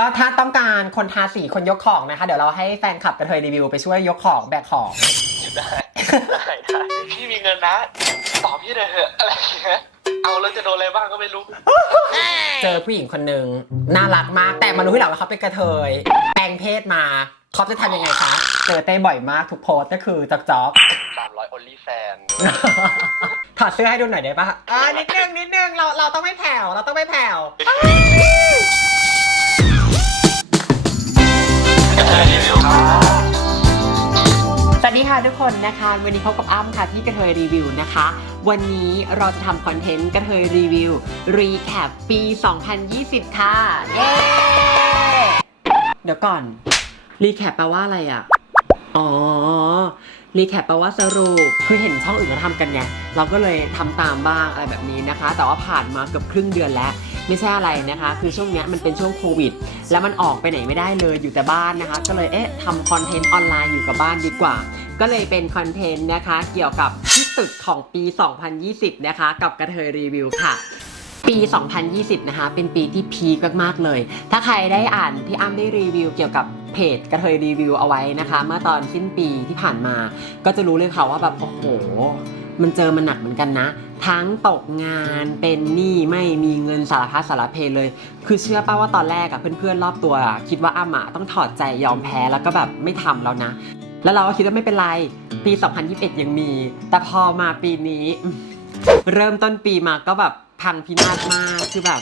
ก็ถ้าต้องการคนทาสีคนยกของนะคะ เดี๋ยวเราให้แฟนคลับกระเทยรีวิวไปช่วยยกของแบกของได้ได้ได้พี่มีเงินนะตอบพี่เลยเถอะอะไรอย่างเงี้ยเอาแล้วจะโดนอะไรบ้างก็ไม่รู้ เจอผู้หญิงคนหนึ่งน่ารักมากแต่มารู้ที่หลังว่าเขาเป็นกระเทยแปลงเพศมาเขาจะทำยังไงคะเจอเต้บ่อยมากทุกโพสต์ก็คือจอกจอกสามร้อย only fan ถอดเสื้อให้ดูหน่อยได้ปะอ่านิดนึงนิดนึงเราเราต้องไม่แผ่วเราต้องไม่แผ่ว สวัสดีค่ะทุกคนนะคะ วันนี้พบกับอ้ำค่ะที่กระเทยรีวิวนะคะ วันนี้เราจะทำคอนเทนต์กระเทยรีวิว รีแคปปี 2020 ค่ะ เย้ เดี๋ยวก่อน รีแคปแปลว่าอะไรอะ อ๋อ รีแคปแปลว่าสรุป คือเห็นช่องอื่นเขาทำกันไง เราก็เลยทำตามบ้างอะไรแบบนี้นะคะ แต่ว่าผ่านมาเกือบครึ่งเดือนแล้ว ไม่ใช่อะไรนะคะ คือช่วงเนี้ยมันเป็นช่วงโควิด แล้วมันออกไปไหนไม่ได้เลยอยู่แต่บ้านนะคะ ก็เลยเอ๊ะทำคอนเทนต์ออนไลน์อยู่กับบ้านดีกว่า ก็เลยเป็นคอนเทนต์นะคะ เกี่ยวกับที่ตึกของปี 2020 นะคะ กับกระเทยรีวิวค่ะปี 2020 นะคะ เป็นปีที่พีคมาก ๆ เลย ถ้าใครได้อ่านพี่อ้ำได้รีวิวเกี่ยวกับเพจกระเทยรีวิวเอาไว้นะคะ เมื่อตอนสิ้นปีที่ผ่านมา ก็จะรู้เลยค่ะว่าแบบ โอ้โห มันเจอมันหนักเหมือนกันนะ ทั้งตกงานเป็นหนี้ไม่มีเงินสารพัดสารเพเลย คือเชื่อป้าว่าตอนแรกอะเพื่อนๆรอบตัวอะคิดว่าอ้ำอะต้องถอดใจยอมแพ้แล้วก็แบบไม่ทำแล้วนะ แล้วเราก็คิดว่าไม่เป็นไรปี 2021 ยังมี แต่พอมาปีนี้ เริ่มต้นปีมาก็แบบพังพินาศมากคือแบบ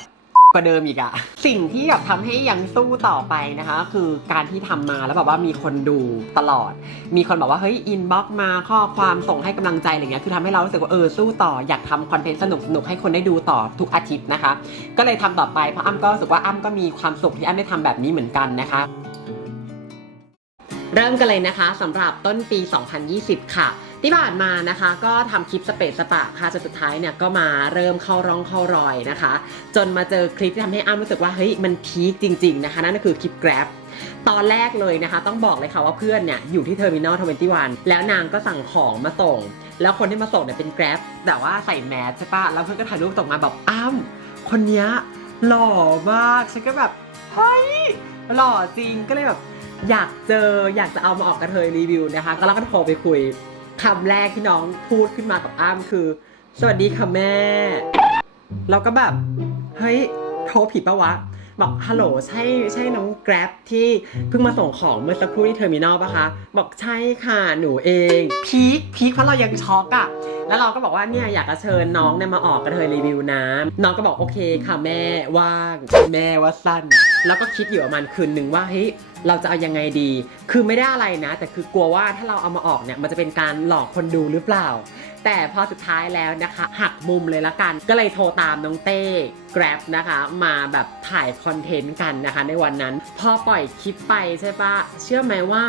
กว่าเดิมอีกอะสิ่งที่แบบทำให้ยังสู้ต่อไปนะคะ คือการที่ทำมาแล้วแบบว่ามีคนดูตลอด มีคนบอกว่าเฮ้ยอินบ็อกมาข้อความส่งให้กำลังใจอะไรเงี้ยคือทำให้เรารู้สึกว่าเออสู้ต่ออยากทำคอนเทนต์สนุกสนุกๆให้คนได้ดูต่อทุกอาทิตย์นะคะ ก็เลยทำต่อไปเพราะอ้ำก็รู้สึกว่าอ้ำก็มีความสุขที่อ้ำได้ทำแบบนี้เหมือนกันนะคะ เริ่มกันเลยนะคะสำหรับต้นปี 2020 ค่ะ ที่ผ่านมานะคะ ก็ทำคลิปสเปซสปะค่ะจนสุดท้ายเนี่ยก็มาเริ่มเข้าร่องเข้ารอยนะคะ จนมาเจอคลิปที่ทำให้อ้ำรู้สึกว่าเฮ้ยมันพีคจริง ๆ นะคะ นั่นก็คือคลิป Grab ตอนแรกเลยนะคะ ต้องบอกเลยค่ะว่าเพื่อนเนี่ยอยู่ที่เทอร์มินอล21แล้วนางก็สั่งของมาส่ง แล้วคนที่มาส่งเนี่ยเป็น Grab แต่ว่าใส่แมสใช่ปะแล้วเพื่อนก็ถ่ายรูปส่งมาแบบอ้ำคนนี้หล่อมากฉันก็แบบเฮ้ยหล่อจริงก็เลยแบบอยากเจออยากจะเอามาออกกระเทยรีวิวนะคะ ก็แล้วก็โทรไปคุย คำแรกที่น้องพูดขึ้นมากับอ้ามคือ สวัสดีค่ะแม่ เราก็แบบ เฮ้ย โทรผิดปะวะ บอกฮัลโหลใช่ใช่น้องแกร็บที่เพิ่งมาส่งของเมื่อสักครู่ที่เทอร์มินอลปะคะ บอกใช่ค่ะหนูเอง พีคพีคเพราะเรายังช็อกอะแล้วเราก็บอกว่าเนี่ยอยากจะเชิญน้องเนี่ยมาออกกระเทยรีวิวนะน้องก็บอกโอเคค่ะแม่ว่างแม่ว่าสั้น แล้วก็คิดอยู่ประมาณคืนหนึ่งว่าเฮ้ยเราจะเอายังไงดี คือไม่ได้อะไรนะ แต่คือกลัวว่าถ้าเราเอามาออกเนี่ยมันจะเป็นการหลอกคนดูหรือเปล่า แต่พอสุดท้ายแล้วนะคะ หักมุมเลยละกัน ก็เลยโทรตามน้องเต้ Grab นะคะ มาแบบถ่ายคอนเทนต์กันนะคะ ในวันนั้น พอปล่อยคลิปไปใช่ปะเชื่อไหมว่า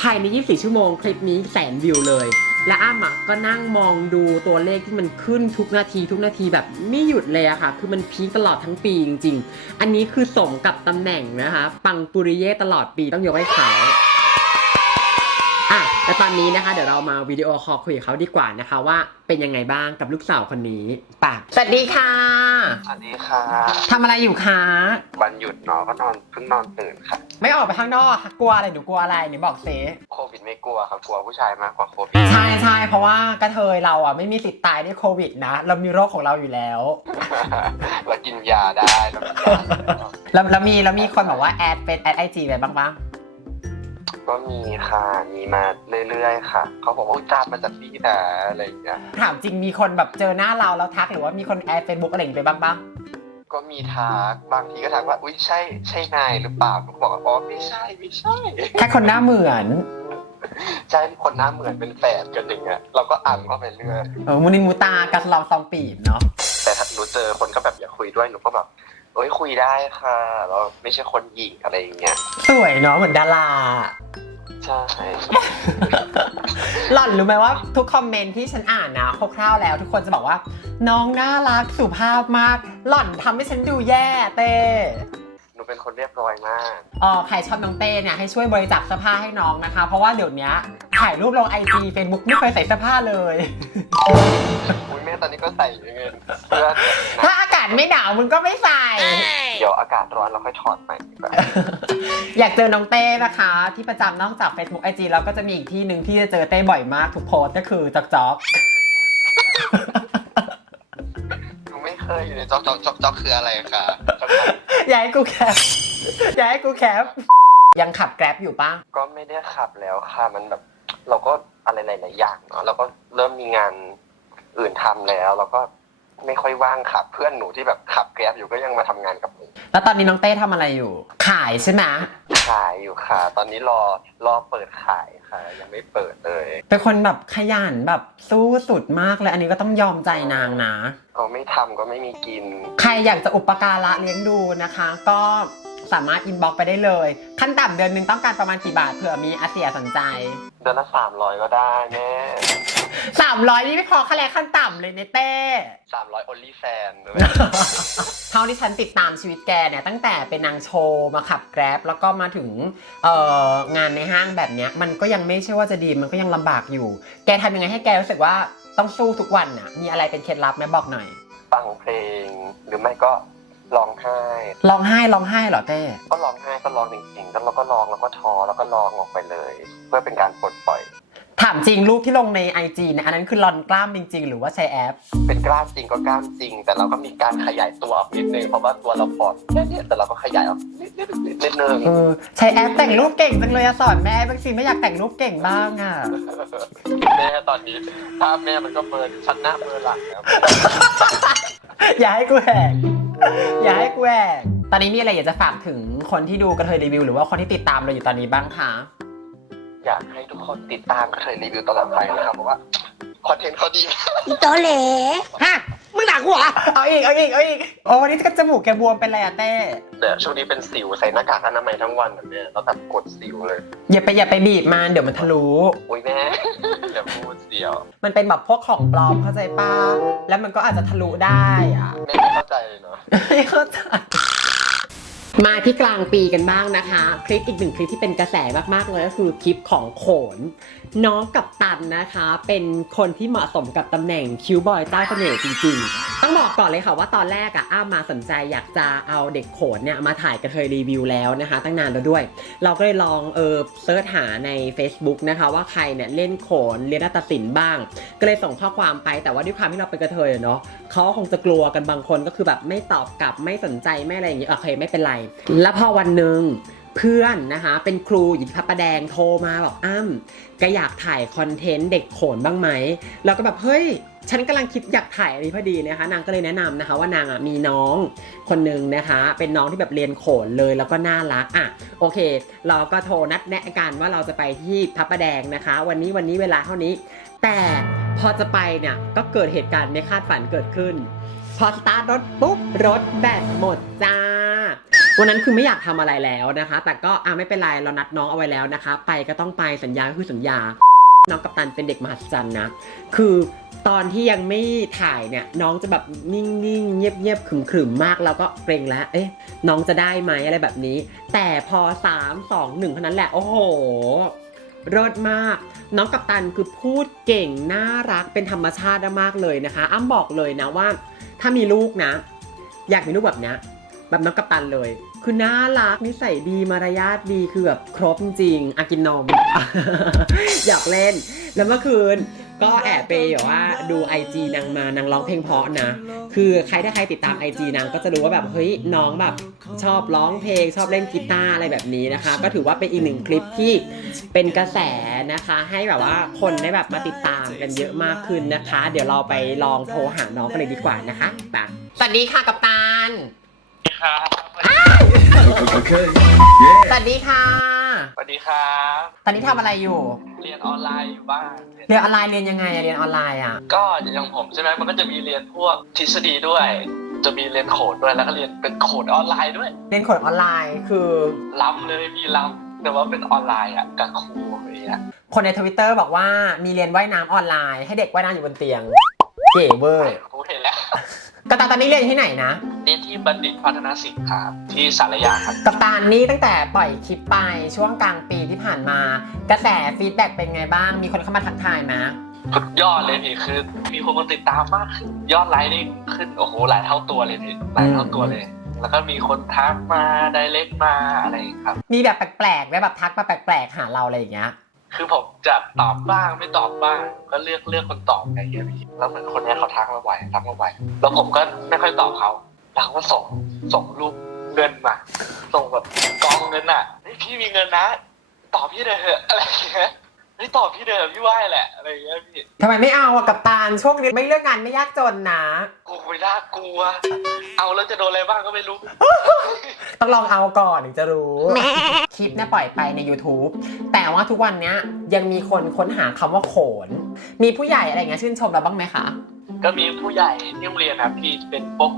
ภายใน 24 ชั่วโมงคลิปนี้แสนวิวเลย และอ้ำอะก็นั่งมองดูตัวเลขที่มันขึ้นทุกนาทีทุกนาทีแบบไม่หยุดเลยอะค่ะ คือมันพีคตลอดทั้งปีจริง ๆ อันนี้คือสมกับตำแหน่งนะคะ ปังปุริเย่ตลอดปีต้องยกให้เขา อะแต่ตอนนี้นะคะ เดี๋ยวเรามาวิดีโอคอลคุยกับเขาดีกว่านะคะ ว่าเป็นยังไงบ้างกับลูกสาวคนนี้ปะสวัสดีค่ะสวัสดีค่ะ ทำอะไรอยู่คะ วันหยุดเนาะก็นอนเพิ่งนอนตื่นค่ะ ไม่ออกไปข้างนอกกลัวอะไรหนูกลัวอะไรหนูบอกเซโควิดไม่กลัวครับกลัวผู้ชายมากกว่าโควิดใช่ใช่เพราะว่ากระเทยเราอะไม่มีสิทธิ์ตายด้วยโควิดนะ เรามีโรคของเราอยู่แล้ว เรากินยาได้เรากินยาได้แล้วแล้วมีแล้วมีคนบอกว่าแอดเป็นแอดไอจีไปบ้างปะ ก็มีค่ะ มีมาเรื่อยๆค่ะ เขาบอกว่าอุ๊ยตามมาจากพี่นะอะไรอย่างเงี้ย ถามจริงมีคนแบบเจอหน้าเราแล้วทักหรือว่ามีคนแอดเฟซบุ๊กอะไรอย่างงี้ไปบ้างปะก็มีทักบางทีก็ทักว่า อุ้ยใช่ใช่นายหรือเปล่าก็บอกว่าอ๋อไม่ใช่ไม่ใช่ แค่คนหน้าเหมือนใช่คนหน้าเหมือนเป็นแฝดกันอย่างเงี้ย เราก็อ่านเข้าไปเรื่อย เออมูนินมูตากัสลองซองปีบเนาะ แต่ถ้าหนูเจอคนก็แบบอยากคุยด้วยหนูก็แบบ เอ้ยคุยได้ค่ะเราไม่ใช่คนหญิงอะไรอย่างเงี้ยสวยเนาะเหมือนดาราใช่หล่อนรู้ไหมว่าทุกคอมเมนต์ที่ฉันอ่านนะคร่าวๆแล้ว ทุกคนจะบอกว่า น้องน่ารักสุภาพมาก หล่อนทำให้ฉันดูแย่เต้ห นูเป็นคนเรียบร้อยมาก เออใครชอบน้องเต้เนี่ยให้ช่วยบริจาคเสื้อผ้าให้น้องนะคะ เพราะว่าเดี๋ยวนี้ถ่ายรูปลงไอจีเฟซบุ๊กไม่เคยใส่เสื้อผ้าเลย อุ้ยแม่ตอนนี้ก็ใส่เงินเสื้อถ้าอากาศไม่หนาวมึงก็ไม่ใส่ เดี๋ยวอากาศร้อนเราค่อยถอดใหม่ดีกว่าอยากเจอน้องเต้นะคะ ที่ประจำนอกจาก Facebook IG แล้วก็จะมีอีกที่หนึ่งที่จะเจอเต้บ่อยมากทุกโพสต์ก็คือจอกจอกไม่ เคยอยู่ในจอกจอกจอกจอกคืออะไรคะจอกจอกอย่าให้กูแคปอย่าให้กูแคปยังขับแกร็บอยู่ปะก็ไม่ได้ขับแล้วค่ะ มันแบบ เราก็อะไรหลายๆอย่างเนาะเราก็เริ่มมีงานอื่นทำแล้วเราก็ไม่ค่อยว่างขับ เพื่อนหนูที่แบบขับแกร็บอยู่ก็ยังมาทำงานกับหนูแล้วตอนนี้น้องเต้ทำอะไรอยู่ ขายใช่ไหมขายอยู่ค่ะ ตอนนี้รอรอเปิดขาย ค่ะ ยังไม่เปิดเลยเป็นคนแบบขยันแบบสู้สุดมากเลย อันนี้ก็ต้องยอมใจนางนะก็ไม่ทำก็ไม่มีกิน ใครอยากจะอุปการะเลี้ยงดูนะคะ ก็สามารถอินบ็อกไปได้เลย ขั้นต่ำเดือนหนึ่งต้องการประมาณกี่บาทเผื่อมีอาเซียสนใจ เดือนละสามร้อยก็ได้แม่ 300นี่ไม่พอค่าแรงขั้นต่ำเลยในเต้สามร้อย only fan เท่าที่ฉันติดตามชีวิตแกเนี่ยตั้งแต่เป็นนางโชว์มาขับแกร็บแล้วก็มาถึงเอ่องานในห้างแบบเนี้ย มันก็ยังไม่ใช่ว่าจะดีมันก็ยังลำบากอยู่ แกทำยังไงให้แกรู้สึกว่าต้องสู้ทุกวันน่ะมีอะไรเป็นเคล็ดลับไหมบอกหน่อย ฟังเพลงหรือไม่ก็ร้องไห้ร้องไห้ร้องไห้เหรอเต้ก็ร้องไห้ก็ร้องจริงๆแล้วเราก็ร้องแล้วก็ท้อแล้วก็ร้องออกไปเลย เพื่อเป็นการปลดปล่อย ถามจริงรูปที่ลงใน IG เนี่ยอันนั้นคือลอนกล้ามจริง ๆ หรือว่าใช้แอป เป็นกล้ามจริงก็กล้ามจริง แต่เราก็มีการขยายตัวออกนิดนึงเพราะว่าตัวเราผอมแค่เนี้ยแต่เราก็ขยายออกนิดนิดนิดนิดนึงเออใช้แอปแต่งรูปเก่งจังเลยอะสอนแม่บางทีไม่อยากแต่งรูปเก่งบ้างอะแม่ตอนนี้ภาพแม่มันก็เบิร์ชั้นหน้าเบิร์หลังครับอย่าให้กูแหกอย่าให้กูแหกตอนนี้มีอะไรอยากจะฝากถึงคนที่ดูกระเทยรีวิว หรือว่าคนที่ติดตามเราอยู่ตอนนี้บ้างคะ อยากให้ทุกคนติดตามกระเทยรีวิวตลอดไปนะครับเพราะว่าคอนเทนต์เขาดีอีโตเหลฮะมึงหนักหัวเอาอีกเอาอีกเอาอีกโอ้วันนี้จมูกแกบวมเป็นไรอะเต้เดี๋ยวช่วงนี้เป็นสิวใส่หน้ากากอนามัยทั้งวันแบบเนี้ยแล้วแบบกดสิวเลยอย่าไปอย่าไปบีบมันเดี๋ยวมันทะลุอุ้ยแม่อย่าพูดเสียวมันเป็นแบบพวกของปลอมเข้าใจป้าแล้วมันก็อาจจะทะลุได้อะแม่ไม่เข้าใจเลยเนาะไม่เข้าใจ มาที่กลางปีกันบ้างนะคะ คลิปอีกหนึ่งคลิปที่เป็นกระแสมากๆเลยก็คือคลิปของโขน น้องกับตันนะคะ เป็นคนที่เหมาะสมกับตำแหน่งคิวบอยเจ้าเสน่ห์จริงๆ ต้องบอกก่อนเลยค่ะว่าตอนแรกอะอ้ามาสนใจอยากจะเอาเด็กโขนเนี่ยมาถ่ายกระเทยรีวิวแล้วนะคะ ตั้งนานแล้วด้วย เราก็เลยลองเออเซิร์ชหาใน Facebook นะคะ ว่าใครเนี่ยเล่นโขนเรียนนาฏศิลป์บ้าง ก็เลยส่งข้อความไปแต่ว่าด้วยความที่เราเป็นกระเทยเนาะเขาคงจะกลัวกันบางคนก็คือแบบไม่ตอบกลับไม่สนใจไม่อะไรอย่างเงี้ยโอเคไม่เป็นไร แล้วพอวันหนึ่ง เพื่อนนะคะเป็นครูอยู่ที่พระประแดงโทรมาบอกอ้ำก็อยากถ่ายคอนเทนต์เด็กโขนบ้างไหมเราก็แบบเฮ้ยฉันกำลังคิดอยากถ่ายอันนี้พอดีนะคะ นางก็เลยแนะนำนะคะ ว่านางอะมีน้องคนหนึ่งนะคะ เป็นน้องที่แบบเรียนโขนเลยแล้วก็น่ารักอะโอเค เราก็โทรนัดแนะกันว่าเราจะไปที่พระประแดงนะคะ วันนี้วันนี้เวลาเท่านี้ แต่พอจะไปเนี่ยก็เกิดเหตุการณ์ไม่คาดฝันเกิดขึ้น พอสตาร์ทรถปุ๊บรถแบตหมดจ้า วันนั้นคือไม่อยากทำอะไรแล้วนะคะ แต่ก็อะไม่เป็นไรเรานัดน้องเอาไว้แล้วนะคะ ไปก็ต้องไปสัญญาคือสัญญา น้องกัปตันเป็นเด็กมหัศจรรย์นะ คือตอนที่ยังไม่ถ่ายเนี่ยน้องจะแบบนิ่งๆเงียบๆขรึมๆมากแล้วก็เกรงแล้ว เอ๊ะน้องจะได้ไหมอะไรแบบนี้ แต่พอ 3 2 1เท่านั้นแหละโอ้โหรดมาก น้องกัปตันคือพูดเก่งน่ารักเป็นธรรมชาติมากเลยนะคะ อ้ำบอกเลยนะว่า ถ้ามีลูกนะ อยากมีลูกแบบเนี้ยแบบน้องกัปตันเลย คือน่ารักนิสัยดีมารยาทดีคือแบบครบจริงๆอากินนม อยากเล่น แล้วเมื่อคืนก็แอบไปแบบว่าดู IG นางมานางร้องเพลงเพราะนะ คือใครถ้าใครติดตาม IG นางก็จะรู้ว่าแบบเฮ้ยน้องแบบชอบร้องเพลงชอบเล่นกีตาร์อะไรแบบนี้นะคะ ก็ถือว่าเป็นอีกหนึ่งคลิปที่เป็นกระแสนะคะ ให้แบบว่าคนได้แบบมาติดตามกันเยอะมากขึ้นนะคะ เดี๋ยวเราไปลองโทรหาน้องกันเลยดีกว่านะคะไปสวัสดีค่ะกัปตันครับ Okay. สวัสดีค่ะ สวัสดีครับ ตอนนี้ทำอะไรอยู่ เรียนออนไลน์อยู่บ้านเรียนออนไลน์เรียนยังไงอะเรียนออนไลน์อะก็อย่างผมใช่ไหมมันก็จะมีเรียนพวกทฤษฎีด้วย จะมีเรียนโขดด้วยแล้วก็เรียนเป็นโขดออนไลน์ด้วยเรียนโขนออนไลน์ คือล้ำเลยมีล้ำแต่ว่าเป็นออนไลน์อะกับครูอะไรอย่างเงี้ยคนในทวิตเตอร์บอกว่ามีเรียนว่ายน้ำออนไลน์ ให้เด็กว่ายน้ำอยู่บนเตียงเก๋เวอร์ ครูเห็นแล้ว กัปตันตอนนี้เรียนที่ไหนนะเรียนที่บัณฑิตพัฒนาศิลป์ครับที่สารยาครับ กัปตันนี่ตั้งแต่ปล่อยคลิปไปช่วงกลางปีที่ผ่านมา กระแสฟีดแบ็กเป็นไงบ้าง มีคนเข้ามาทักทายไหมสุดยอดเลยพี่คือ มีคนมาติดตามมากขึ้นยอดไลค์นี่ขึ้นโอ้โหหลายเท่าตัวเลยพี่หลายเท่าตัวเลย แล้วก็มีคนทักมาไดเรกมาอะไรอย่างเงี้ยครับ มีแบบแปลกๆไหมแบบทักมาแปลกๆหาเราอะไรอย่างเงี้ย คือผมจะตอบบ้างไม่ตอบบ้าง ก็เลือกเลือกคนตอบไงเงี้ยพี่แล้วเหมือนคนเนี้ยเขาทักมาไหวทักมาไหวแล้วผมก็ไม่ค่อยตอบเขาแล้วเขาก็ส่งส่งรูปเงินมาส่งแบบกองเงินอะพี่มีเงินนะ ตอบพี่เลยเถอะอะไรอย่างเงี้ย เฮ้ยตอบพี่เถอะพี่ไหวแหละอะไรอย่างเงี้ยพี่ทำไมไม่เอาอะกับตาลช่วงนี้ไม่เลือกงานไม่ยากจนนะกูไม่น่ากลัว เอาแล้วจะโดนอะไรบ้างก็ไม่รู้ ต้องลองเอาก่อนถึงจะรู้ คลิปเนี่ยปล่อยไปใน YouTube แต่ว่าทุกวันเนี้ยยังมีคนค้นหาคำว่าโขน มีผู้ใหญ่อะไรเงี้ยชื่นชมเราบ้างไหมคะ ก็มีผู้ใหญ่ที่โรงเรียนครับที่เป็นพวก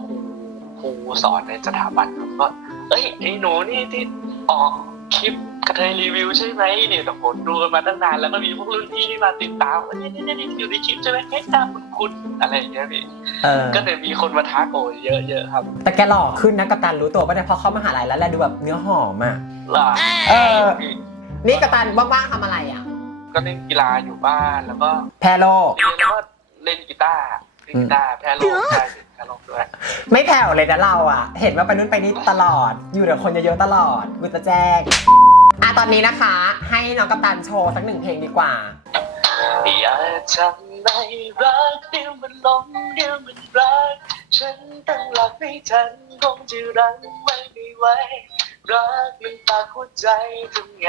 ครูครูสอนในสถาบันครับก็เอ้ยไอ้หนูนี่ที่ออกค ลิปกระเทยรีวิวใช่ไหมเนี่ยแต่ผมดูกันมาตั้งนานแล้วก็มีพวกรุ่นพี่ที่มาติดตามว่าเนี่ยเนี่ยเนี่ยอยู่ในคลิปใช่ไหมเฮ้ยตามคุณคุณอะไรอย่างเงี้ยพี่เออก็เลยมีคนมาทักโอ้ยเยอะเยอะครับแต่แกหล่อขึ้นนะกับตันรู้ตัวป่ะเนี่ยพอเข้ามหาลัยแล้วแหละดูแบบเนื้อหอมอะหล่ะเออพี่นี่กับตันว่างๆทำอะไรอะ ก็เล่นกีฬาอยู่บ้านแล้วก็แพรโลเรียนแล้วก็เล่นกีตาร์เล่นกีตาร์แพ้โลกใช่ แพ้โลกด้วยไม่แผ่วเลยนะเราอะ เห็นว่าไปนู่นไปนี่ตลอด อยู่กับคนเยอะๆตลอดกูจะแจ้งอะตอนนี้นะคะ ให้น้องกัปตันโชว์สักหนึ่งเพลงดีกว่า อย่าทำให้รักเดี๋ยวมันหลงเดี๋ยวมันรัก ฉันตั้งหลักไม่ทันคงจะรังไม่ได้ไหวรักมันปากหัวใจทำไง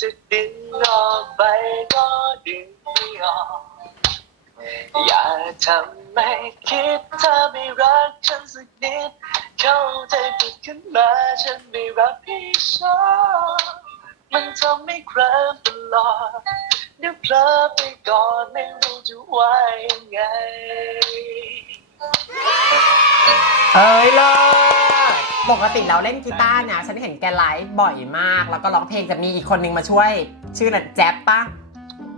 จะดึงออกไปก็ดึงไม่ออก อย่าทำให้คิดเธอไม่รักฉันสักนิด เข้าใจผิดขึ้นมาฉันไม่รักพี่ชอบมันทำให้คลิ้มตลอดเดี๋ยวเพลอไปก่อนไม่รู้จะว่ายังไง เอ้ยเลิศปกติเราเล่นกีตาร์เนี่ยฉันเห็นแกไลฟ์บ่อยมาก แล้วก็ร้องเพลงจะมีอีกคนนึงมาช่วย ชื่อน่ะแจ๊บปะ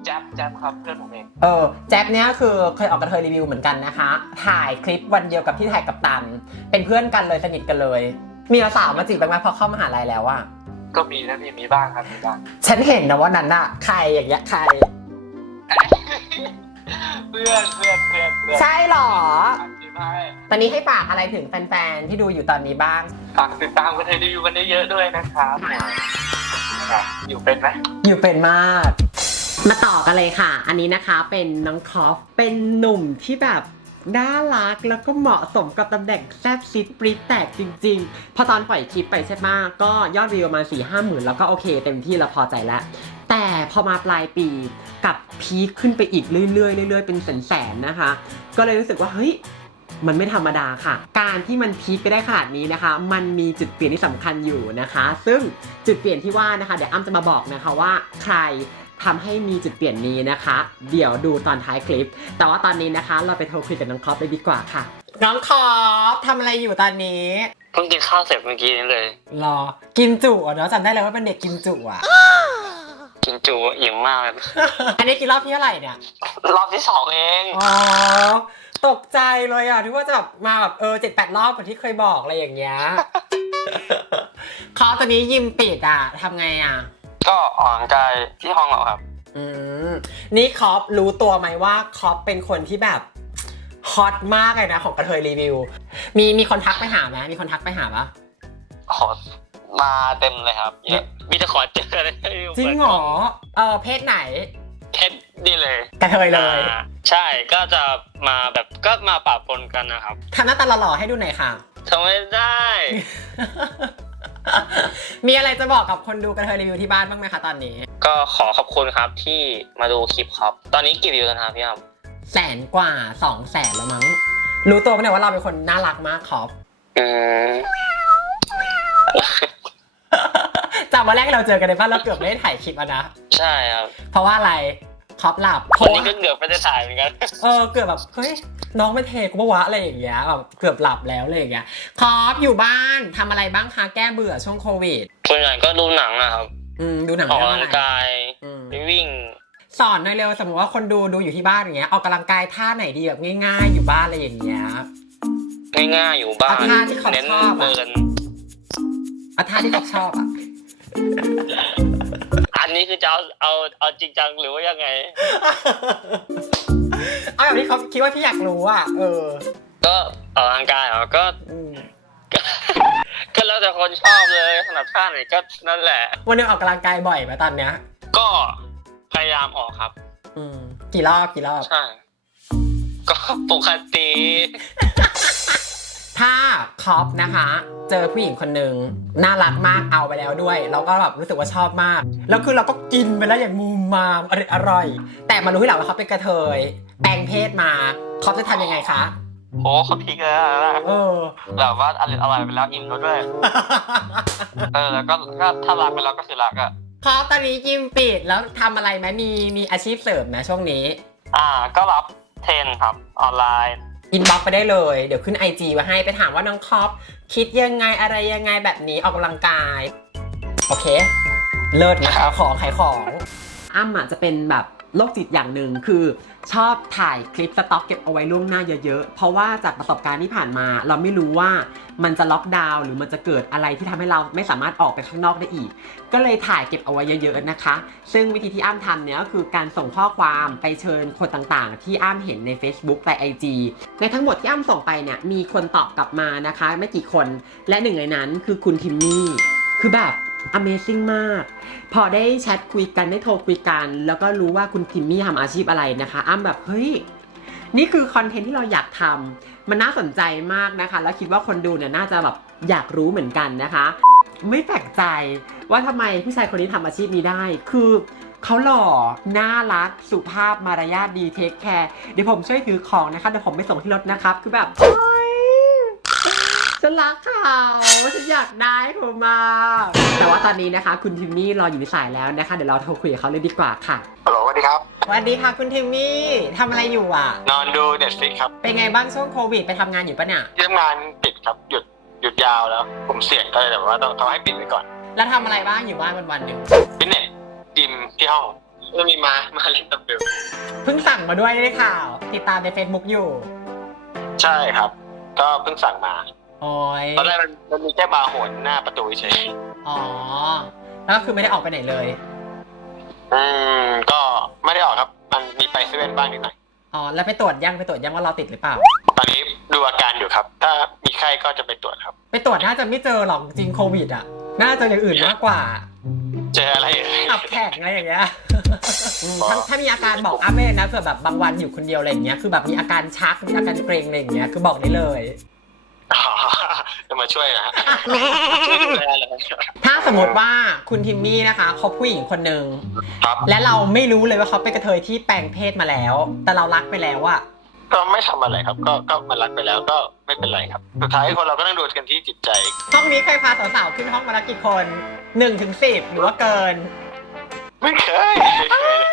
แจ๊บแจ๊บครับเพื่อนผมเอง เออแจ๊บเนี่ยคือเคยออกกระเทยรีวิวเหมือนกันนะคะ ถ่ายคลิปวันเดียวกับที่ถ่ายกับตัน เป็นเพื่อนกันเลยสนิทกันเลย มีสาวๆมาจีบบ้างไหมพอเข้ามหาลัยแล้วอะก็มีนะพี่มีบ้างครับมีบ้างฉันเห็นนะว่านั้นอะใครอย่างเงี้ยใคร เพื่อนเพื่อนเพื่อนเพื่อนใช่เหรออัดคลิปให้ตอนนี้ให้ฝากอะไรถึงแฟนๆที่ดูอยู่ตอนนี้บ้าง ฝากติดตามกันเทยรีวิวกันเยอะๆด้วยนะครับครับอยู่เป็นไหมอยู่เป็นมาก มาต่อกันเลยค่ะ อันนี้นะคะเป็นน้องคอฟ เป็นหนุ่มที่แบบน่ารักแล้วก็เหมาะสมกับตำแหน่งแซบซิดปรีดแตกจริงๆ พอตอนปล่อยคลิปไปใช่ไหมก็ยอดวิวประมาณ4ี่ห้าหมื่นแล้วก็โอเคเต็มที่เราพอใจแล้ว แต่พอมาปลายปีกับพีคขึ้นไปอีกเรื่อยๆเรื่อยๆเป็นแสนๆนะคะ ก็เลยรู้สึกว่าเฮ้ยมันไม่ธรรมดาค่ะ การที่มันพีคไปได้ขนาดนี้นะคะ มันมีจุดเปลี่ยนที่สำคัญอยู่นะคะ ซึ่งจุดเปลี่ยนที่ว่านะคะ เดี๋ยวอ้ำจะมาบอกนะคะว่าใคร ทำให้มีจุดเปลี่ยนนี้นะคะ เดี๋ยวดูตอนท้ายคลิป แต่ว่าตอนนี้นะคะ เราไปโทรคุยกับน้องคอฟเลยดีกว่าค่ะ น้องคอฟทำอะไรอยู่ตอนนี้ เพิ่งกินข้าวเสร็จเมื่อกี้นี้เลย รอ กินจุอะเนาะจำได้เลยว่าเป็นเด็กกินจุอะ กินจูอิ่มมากเลยอันนี้กินรอบที่เท่าไหร่เนี่ย รอบที่สองเอง อ๋อ ตกใจเลยอะที่ว่าจะแบบมาแบบเออเจ็ดแปดรอบเหมือนที่เคยบอกอะไรอย่างเงี้ย คอฟตอนนี้ยิมปิดอะทำไงอะ ก็ออกกำลังกายที่ห้องเราครับ อืมนี่คอปรู้ตัวไหมว่าคอปเป็นคนที่แบบฮอตมากเลยนะของกระเทยรีวิว มีมีคนทักไปหาไหมมีคนทักไปหาปะขอมาเต็มเลยครับเยอะมีแต่ขอเจอเลยจริงเหรอเออเพศไหน เพชรนี่เลยกระเทยเลยอ่าใช่ก็จะมาแบบก็มาปะปนกันนะครับทำหน้าตาหล่อๆให้ดูหน่อยค่ะ ทำไม่ได้ มีอะไรจะบอกกับคนดูกระเทยรีวิวที่บ้านบ้างไหมคะตอนนี้ ก็ขอขอบคุณครับที่มาดูคลิปครับ ตอนนี้กี่วิวแล้วนะครับพี่ครับแสนกว่าสองแสนแล้วมั้ง รู้ตัวไหมเนี่ยว่าเราเป็นคนน่ารักมากคอปอืมจำวันแรกเราเจอกันในบ้านเราเกือบไม่ได้ถ่ายคลิปอะนะ ใช่ครับ เพราะว่าอะไร คอปหลับเพวันราะนี้ว่าก็เกือบไม่ได้ถ่ายเหมือนกัน เออเกือบแบบเฮ้ยน้องไม่เทกูปะวะอะไรอย่างเงี้ยแบบเกือบหลับแล้วอะไรอย่างเงี้ยคอฟอยู่บ้านทำอะไรบ้างคะแก้เบื่อช่วงโควิดส่วนใหญ่ก็ดูหนังนะครับอืมดูหนังออกเรื่กำองลัอะงไรกายอืมไปวิ่ง สอนหน่อยเร็วสมมติว่าคนดูดูอยู่ที่บ้านอย่างเงี้ยออกกำลังกายท่าไหนดีแบบง่าย ๆ อยู่บ้านอะไรอย่างเงี้ยง่ายๆอยู่บ้านเอาท่าที่เขาเน้นชอบอะเดินเอาท่าที่เขาชอบอะ อะอันนี้คือจะเอาเอาเอาจริงจังหรือว่ายังไง เอาแบบที่เขาคิดว่าพี่อยากรู้อะ เออ ก็ออกกำลังกายเหรอก็ อืมก็ก็แล้วแต่คนชอบเลยสำหรับท่าไหนก็นั่นแหละ วันหนึงออกกำลังกายบ่อยไหมตอนเนี้ย ก็พยายามออกครับ อืม กี่รอบกี่รอบ ใช่ ก็ปกติ ถ้าคอปนะคะ เจอผู้หญิงคนหนึ่งน่ารักมากเอาไปแล้วด้วย แล้วก็แบบรู้สึกว่าชอบมาก แล้วคือเราก็กินไปแล้วอย่างมูมามอร่อยอร่อย แต่มารู้ที่หลังว่าเขาเป็นกระเทย แปลงเพศมาคอปจะทำยังไงคะโอ้เขาพีกเลยนะเออแบบว่าอร่อยอร่อยไปแล้วอิ่มแล้วด้วยเออแล้วก็ก็ถ้ารักไปแล้วก็คือรักอะคอปตอนนี้ยิมปิดแล้วทำอะไรไหมมีมีอาชีพเสริมนะช่วงนี้ อ่าก็รับเทรนครับออนไลน์ อินบ็อกไปได้เลย เดี๋ยวขึ้น IG ไว้ให้ไปถามว่าน้องคอปคิดยังไงอะไรยังไงแบบนี้ออกกำลังกาย โอเค เลิศนะขายของขายของอ้ำอะจะเป็นแบบ โรคจิตอย่างหนึ่งคือชอบถ่ายคลิปสต็อกเก็บเอาไว้ล่วงหน้าเยอะๆ เพราะว่าจากประสบการณ์ที่ผ่านมา เราไม่รู้ว่ามันจะล็อกดาวน์หรือมันจะเกิดอะไรที่ทำให้เราไม่สามารถออกไปข้างนอกได้อีก ก็เลยถ่ายเก็บเอาไว้เยอะๆนะคะ ซึ่งวิธีที่อ้ำทำเนี่ยก็คือการส่งข้อความไปเชิญคนต่างๆ ที่อ้ำเห็นใน Facebook ใน IG ในทั้งหมดที่อ้ำส่งไปเนี่ยมีคนตอบกลับมานะคะ ไม่กี่คนและหนึ่งในนั้นคือคุณทิมมี่คือแบบ Amazing มาก พอได้แชทคุยกันได้โทรคุยกัน แล้วก็รู้ว่าคุณทิมมี่ทำอาชีพอะไรนะคะ อ้ำแบบเฮ้ยนี่คือคอนเทนต์ที่เราอยากทำมันน่าสนใจมากนะคะ แล้วคิดว่าคนดูเนี่ยน่าจะแบบอยากรู้เหมือนกันนะคะ ไม่แปลกใจว่าทำไมผู้ชายคนนี้ทำอาชีพนี้ได้ คือเขาหล่อ น่ารัก สุภาพ มารยาทดี เทคแคร์ เดี๋ยวผมช่วยถือของนะคะ เดี๋ยวผมไปส่งที่รถนะครับ คือแบบ ฉันรักเขาฉันอยากได้เขามากแต่ว่าตอนนี้นะคะ คุณทิมมี่รออยู่ในสายแล้วนะคะ เดี๋ยวเราโทรคุยกับเขาเลยดีกว่าค่ะฮัลโหลสวัสดีครับ สวัสดีค่ะคุณทิมมี่ทำอะไรอยู่อะ นอนดูเน็ตฟิกครับเป็นไงบ้างช่วงโควิดไปทำงานอยู่ปะเนี่ยที่ทำงานปิดครับหยุดหยุดยาวแล้ว ผมเสี่ยงก็เลยแบบว่าต้องเขาให้ปิดไว้ก่อนแล้วทำอะไรบ้างอยู่บ้านวันวันๆหนึ่งฟิตเนสยิมที่ห้องก็มีมามาเล่นตับเบิลเพิ่งสั่งมาด้วยได้ข่าว ติดตามใน Facebook อยู่ ใช่ครับ ก็เพิ่งสั่งมา โอ้ยตอนแรกมันมันมีแค่บาร์โหนหน้าประตูเฉยอ๋อแล้วก็คือไม่ได้ออกไปไหนเลย อืมก็ไม่ได้ออกครับ มันมีไปเซเว่นบ้างนิดหน่อย อ๋อ แล้วไปตรวจยังไปตรวจยังว่าเราติดหรือเปล่า ตอนนี้ดูอาการอยู่ครับ ถ้ามีไข้ก็จะไปตรวจครับ ไปตรวจน่าจะไม่เจอหรอกจริงโควิดอะ น่าจะอย่างอื่นมากกว่าเจออะไรเอ่ยขับแขกอะไรอย่างเงี้ยอืมถ้าถ้ามีอาการบอกอ้าเม่นะเผื่อแบบบางวันอยู่คนเดียวอะไรอย่างเงี้ย คือแบบมีอาการชักมีอาการเกรงอะไรอย่างเงี้ย คือบอกได้เลย อ๋อจะมาช่วยนะฮะช่วยดูแลเลยถ้าสมมติว่าคุณทิมมี่นะคะคบผู้หญิงคนหนึ่งครับและเราไม่รู้เลยว่าเขาเป็นกระเทยที่แปลงเพศมาแล้ว แต่เรารักไปแล้วอะก็ไม่ทำอะไรครับ ก็ก็มันรักไปแล้วก็ไม่เป็นไรครับ สุดท้ายคนเราก็ต้องดูกันที่จิตใจ ห้องนี้เคยพาสาวๆขึ้นห้องมาละกี่คนหนึ่งถึงสิบหรือว่าเกิน ไม่เคยไม่เคยเลย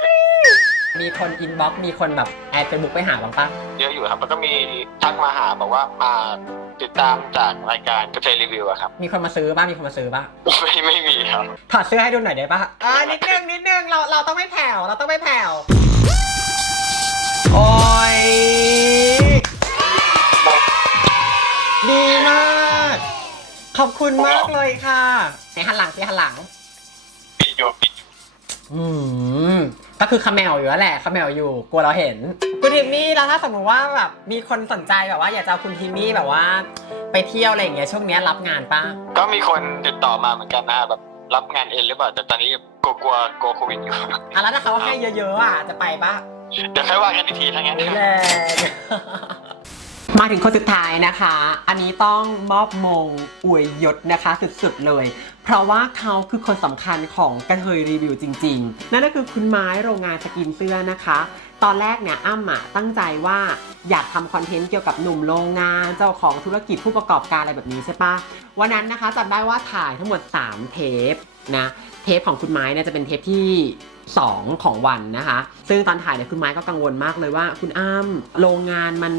มีคนอินบ็อกซ์มีคนแบบแอดเฟซบุ๊กไปหาบ้างปะเยอะอยู่ครับแล้วก็มีทักมาหาบอกว่ามาติดตามจากรายการกระเทยรีวิวอะครับ มีคนมาซื้อบ้างมีคนมาซื้อบ้างไม่ไม่มีครับถอดเสื้อให้ดูหน่อยได้ปะอ่านิดนึงนิดนึงเราเราต้องไม่แผ่วเราต้องไม่แผ่วโอ้ยดีมาก ขอบคุณมากเลยค่ะไหนหันหลังสิหันหลัง ปิดอยู่ปิดอยู่อืม ก็คือเขมวอยู่แล้วแหละเขมวอยู่กลัวเราเห็นคุณทิมมี่แล้วถ้าสมมติว่าแบบมีคนสนใจแบบว่าอยากจะเอาคุณทิมมี่แบบว่า ไปเที่ยวอะไรอย่างเงี้ยช่วงเนี้ยรับงานปะก็มีคนติดต่อมาเหมือนกันนะแบบรับงานเอ็นหรือเปล่า แต่ตอนนี้กลัวกลัวกลัวโควิดอยู่ อะแล้วถ้าเขาให้เยอะๆอะจะไปปะเดี๋ยวค่อยว่ากันอีกทีทั้างนั้น แรง มาถึงคนสุดท้ายนะคะ อันนี้ต้องมอบมงอวยยศนะคะสุดๆเลย เพราะว่าเขาคือคนสำคัญของกระเทยรีวิวจริง ๆ นั่นก็คือคุณไม้โรงงานสกินเสื้อนะคะ ตอนแรกเนี่ยอ้ำอะตั้งใจว่าอยากทำคอนเทนต์เกี่ยวกับหนุ่มโรงงานเจ้าของธุรกิจผู้ประกอบการอะไรแบบนี้ใช่ปะวันนั้นนะคะจำได้ว่าถ่ายทั้งหมด 3 เทปนะ เทปของคุณไม้เนี่ยจะเป็นเทปที่ 2 ของวันนะคะ ซึ่งตอนถ่ายเนี่ยคุณไม้ก็กังวลมากเลยว่า คุณอ้ำโรงงานมัน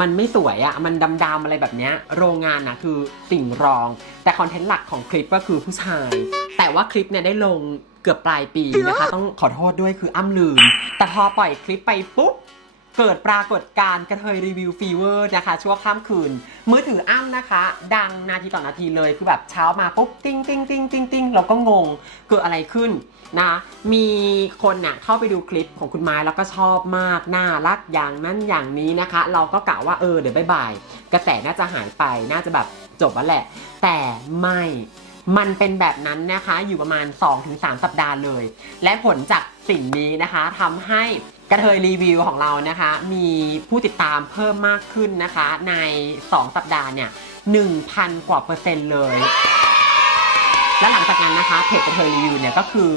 มันไม่สวยอะ่ะมันดำๆอะไรแบบเนี้ยโรงงานนะคือสิ่งรอง แต่คอนเทนต์หลักของคลิปก็คือผู้ชาย แต่ว่าคลิปเนี่ยได้ลงเกือบปลายปีนะคะ ต้องขอโทษด้วยคืออ้ำลืม แต่พอปล่อยคลิปไปปุ๊บ เกิดปรากฏการณ์กระเทยรีวิวฟีเวอร์นะคะ ชั่วข้ามคืน มือถืออ้ำนะคะ ดังนาทีต่อนาทีเลยคือแบบเช้ามาปุ๊บติ้งติ้งติ้งติ้งติ้งเราก็งงเกิดอะไรขึ้นนะมีคนเนี่ยเข้าไปดูคลิปของคุณไม้แล้วก็ชอบมากน่ารักอย่างนั้นอย่างนี้นะคะ เราก็กะว่าเออเดี๋ยวบ่ายๆกระแสน่าจะหายไปน่าจะแบบจบแล้วแหละ แต่ไม่มันเป็นแบบนั้นนะคะอยู่ประมาณ 2-3 สัปดาห์เลย และผลจากสิ่งนี้นะคะทำให้ กระเทยรีวิวของเรานะคะ มีผู้ติดตามเพิ่มมากขึ้นนะคะ ใน 2 สัปดาห์เนี่ย 1,000 กว่าเปอร์เซ็นต์เลย และหลังจากนั้นนะคะเพจกระเทยรีวิวเนี่ยก็คือ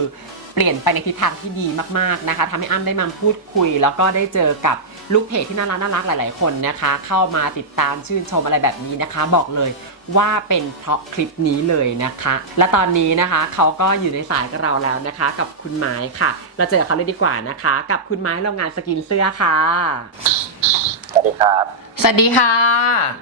เปลี่ยนไปในทิศทางที่ดีมากๆนะคะทำให้อ้ำได้มาพูดคุย แล้วก็ได้เจอกับ ลูกเพจที่น่ารักน่ารักหลาย ๆ คนนะคะ เข้ามาติดตามชื่นชมอะไรแบบนี้นะคะ บอกเลยว่าเป็นเพราะคลิปนี้เลยนะคะ และตอนนี้นะคะเขาก็อยู่ในสายกับเราแล้วนะคะ กับคุณไม้ค่ะ เราเจอกับเขาเลยดีกว่านะคะ กับคุณไม้โรงงานสกินเสื้อค่ะ สวัสดีครับ สวัสดีค่ะ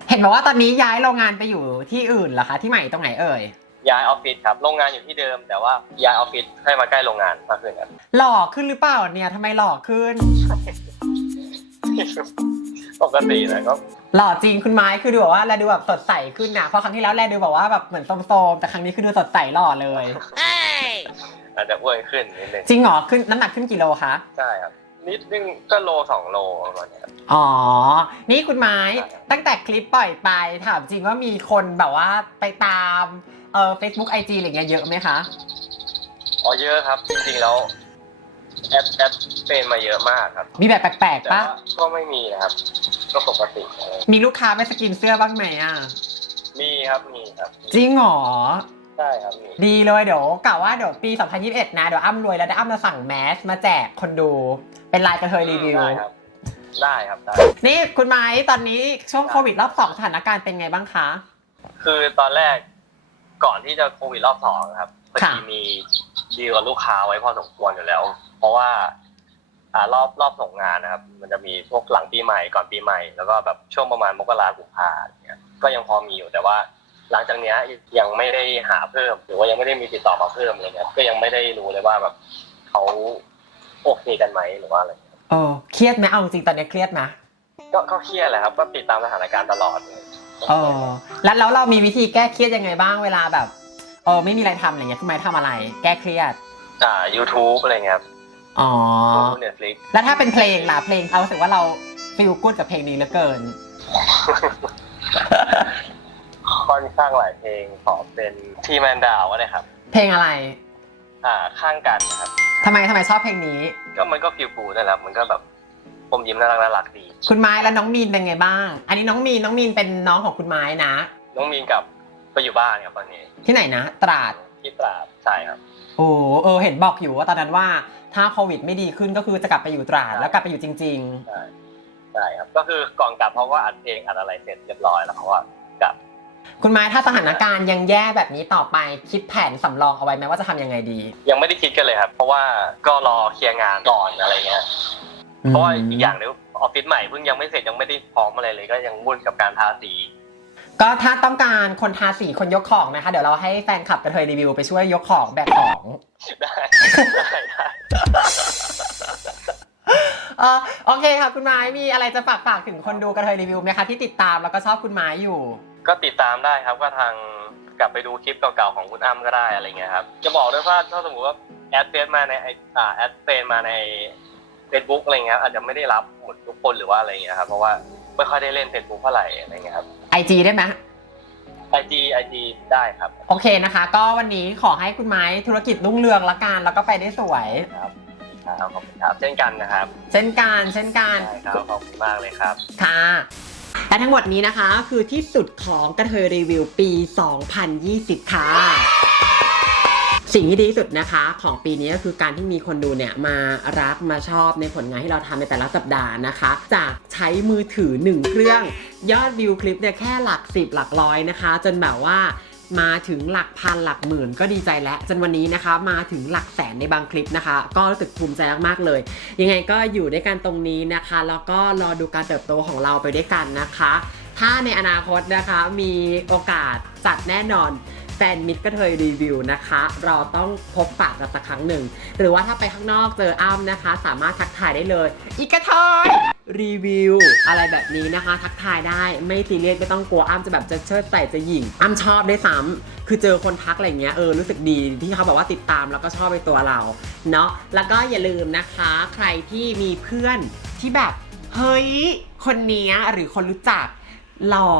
เห็นบอกว่าตอนนี้ย้ายโรงงานไปอยู่ที่อื่นเหรอคะ ที่ใหม่ตรงไหนเอ่ย ย้ายออฟฟิศครับ โรงงานอยู่ที่เดิม แต่ว่าย้ายออฟฟิศให้มาใกล้โรงงานมากขึ้นครับ หล่อขึ้นหรือเปล่าเนี่ยทำไมหล่อขึ้น ปกตินะก็หล่อจริงคุณไม้คือดูแบบว่าแลดูแบบสดใสขึ้นนะเพราะครั้งที่แล้วแลดูแบบว่าแบบเหมือนโซมๆแต่ครั้งนี้คือดูสดใสหล่อเลย อาจจะอ้วนขึ้นนิดนึงจริงเหรอขึ้นน้ำหนักขึ้นกี่โลคะใช่ครับ นิดนึงก็โลสองโลประมาณเนี้ยครับ อ๋อ นี่คุณไม้ใช่ครับตั้งแต่คลิปปล่อยไปถามจริงว่ามีคนแบบว่าไปตามเอ่อ Facebook IG อะไรเงี้ยเยอะไหมคะ อ๋อเยอะครับ จริงๆแล้ว แอดแอดเป็นมาเยอะมากครับ มีแบบแปลกแต่ๆปะว่าก็ไม่มีนะครับ ก็ปกติเออมีลูกค้าไปสกินเสื้อบ้างไหมอะ มีครับมีครับจริงเหรอ ใช่ครับมีดีเลยเดี๋ยวกะว่าเดี๋ยวปี 2021 นะ เดี๋ยวอ้ำรวยแล้วได้อ้ำมาสั่งแมสมาแจกคนดู เป็นลายกระเทยรีวิว ได้ครับได้ครับได้ นี่คุณไม้ตอนนี้ช่วงโควิดรอบสองสถานการณ์เป็นไงบ้างคะ คือตอนแรกก่อนที่จะโควิดรอบสองครับพอค่ะ ดีมีดีลกับลูกค้าไว้พอสมควรอยู่แล้ว เพราะว่าอ่ารอบรอบส่งงานนะครับ มันจะมีพวกหลังปีใหม่ก่อนปีใหม่ แล้วก็แบบช่วงประมาณมกราคมกุมภาพันธ์เนี่ยก็ยังพอมีอยู่แต่ว่า หลังจากเนี้ยยังไม่ได้หาเพิ่ม หรือว่ายังไม่ได้มีติดต่อมาเพิ่มอะไรเงี้ยก็ยังไม่ได้รู้เลยว่าแบบเขาโอเคกันไหมหรือว่าอะไรเออเครียดไหมเอาจริงๆตอนนี้เครียดไหมก็ก็เครียดแหละครับก็ติดตามสถานการณ์ตลอดเลยเออแล้วแล้วเรามีวิธีแก้เครียดยังไงบ้างเวลาแบบเออไม่มีอะไรทำอะไรเงี้ยคุณไม้ทำอะไร แก้เครียดอ่า YouTube อะไรเงี้ยครับ อ๋อ ดู Netflix แล้วถ้าเป็นเพลงล่ะเพลงเขารู้สึกว่าเราฟีลกูดกับเพลงนี้เหลือเกิน ค่อนข้างหลายเพลงขอเป็นทีแมนดาวก็ได้ครับ เพลงอะไรอ่าข้างกันนะครับ ทำไมทำไมชอบเพลงนี้ ก็มันก็ฟิลฟูนะครับ มันก็แบบผมยิ้มน่ารักน่ารักดี คุณไม้และน้องมีนเป็นไงบ้าง อันนี้น้องมีนน้องมีนเป็นน้องของคุณไม้นะ น้องมีนกับก็อยู่บ้านครับตอนนี้ที่ไหนนะ ตราดที่ตราดใช่ครับ โอ้เออเห็นบอกอยู่ว่าตอนนั้นว่าถ้าโควิดไม่ดีขึ้นก็คือจะกลับไปอยู่ตราดแล้วกลับไปอยู่จริง ใช่ใช่ครับก็คือก่อนกลับเขาก็อัดเพลงอัดอะไรเสร็จเรียบร้อยแล้วเขาก็กลับ ๆ คุณไม้ถ้าสถานการณ์ยังแย่แบบนี้ต่อไปคิดแผนสำรองเอาไว้ไหมว่าจะทำยังไงดียังไม่ได้คิดกันเลยครับ เพราะว่าก็รอเคลียร์งานก่อนอะไรเงี้ยเพราะว่าอีกอย่างเดียวออฟฟิศใหม่เพิ่งยังไม่เสร็จยังไม่ได้พร้อมอะไรเลย ก็ยังวุ่นกับการทาสี ก็ถ้าต้องการคนทาสีคนยกของนะคะ เดี๋ยวเราให้แฟนคลับกระเทยรีวิวไปช่วยยกของแบกของได้ได้ได้เออโอเคค่ะคุณไม้มีอะไรจะฝากฝากถึงคนดูกระเทยรีวิวไหมคะที่ติดตามแล้วก็ชอบคุณไม้อยู่ ก็ติดตามได้ครับก็ทางกลับไปดูคลิปเก่าๆของคุณอ้ำก็ได้อะไรเงี้ยครับจะบอกด้วยว่าถ้าสมมติว่าแอดเฟซมาในไออ่าแอดเฟซมาใน Facebook อะไรเงี้ยอาจจะไม่ได้รับหมดทุกคนหรือว่าอะไรเงี้ยครับเพราะว่าไม่ค่อยได้เล่น Facebook เท่าไหร่อะไรเงี้ยครับ IG ได้ไหม IG IG ได้ครับ โอเคนะคะ ก็วันนี้ขอให้คุณไม้ธุรกิจรุ่งเรืองละกันแล้วก็ไปได้สวย ครับครับขอบคุณครับ เช่นกันนะครับเช่นกันเช่นกันได้ครับขอบคุณมากเลยครับ ค่ะและทั้งหมดนี้นะคะคือที่สุดของกระเทยรีวิวปี 2020 ค่ะ สิ่งที่ดีที่สุดนะคะ ของปีนี้ก็คือการที่มีคนดูเนี่ยมารักมาชอบในผลงานที่เราทำในแต่ละสัปดาห์นะคะ จากใช้มือถือ 1 เครื่อง ยอดวิวคลิปเนี่ยแค่หลัก 10 หลักร้อยนะคะ จนแบบว่ามาถึงหลักพันหลักหมื่นก็ดีใจแล้ว จนวันนี้นะคะ มาถึงหลักแสนในบางคลิปนะคะ ก็รู้สึกภูมิใจมากๆเลย ยังไงก็อยู่ด้วยกันตรงนี้นะคะ แล้วก็รอดูการเติบโตของเราไปด้วยกันนะคะ ถ้าในอนาคตนะคะมีโอกาสจัดแน่นอน แฟนมิตรก็เทยรีวิวนะคะ เราต้องพบปะกันสักครั้งหนึ่ง หรือว่าถ้าไปข้างนอกเจออ้ำนะคะ สามารถทักทายได้เลย อีกกระเทยรีวิว อะไรแบบนี้นะคะ ทักทายได้ไม่ซีเรียสไม่ต้องกลัวอ้ำจะแบบจะเชิดใส่จะหยิ่งอ้ำชอบได้ซ้ำคือเจอคนทักอะไรเงี้ยเออรู้สึกดีที่เขาบอกว่าติดตามแล้วก็ชอบในตัวเราเนาะแล้วก็อย่าลืมนะคะ ใครที่มีเพื่อนที่แบบเฮ้ยคนนี้หรือคนรู้จักหล่อ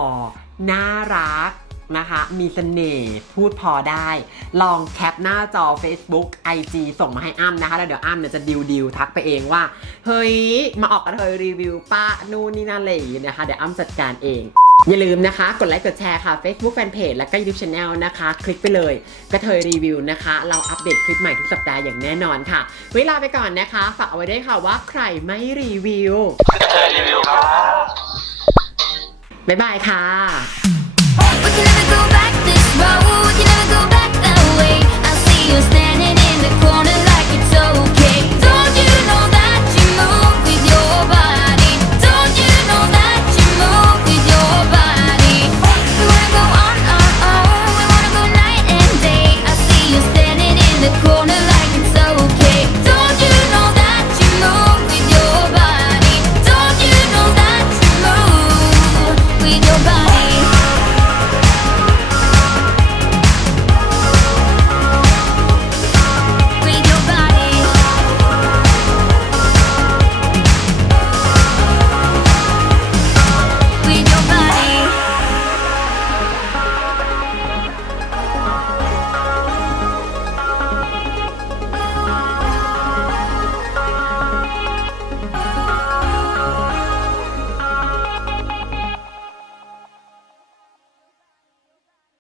น่ารัก นะคะ มีเสน่ห์พูดพอได้ ลองแคปหน้าจอ Facebook IG ส่งมาให้อ้ำนะคะ แล้วเดี๋ยวอ้ำเนี่ยจะดิวดิวทักไปเองว่า เฮ้ย มาออกกันเธอรีวิวป้านู่นนี่นั่นอะไรอย่างเลยนะคะ เดี๋ยวอ้ำจัดการเอง อย่าลืมนะคะ กดไลค์กดแชร์ค่ะ Facebook Fanpage และก็ YouTube Channel นะคะ คลิกไปเลยกระเทยรีวิวนะคะ เราอัปเดตคลิปใหม่ทุกสัปดาห์อย่างแน่นอนค่ะเวลาไปก่อนนะคะ ฝากเอาไว้ด้วยค่ะว่าใครไม่รีวิวเธอรีวิวครับบ๊ายบายค่ะ back this road, can never go back that way. I see you standing in the corner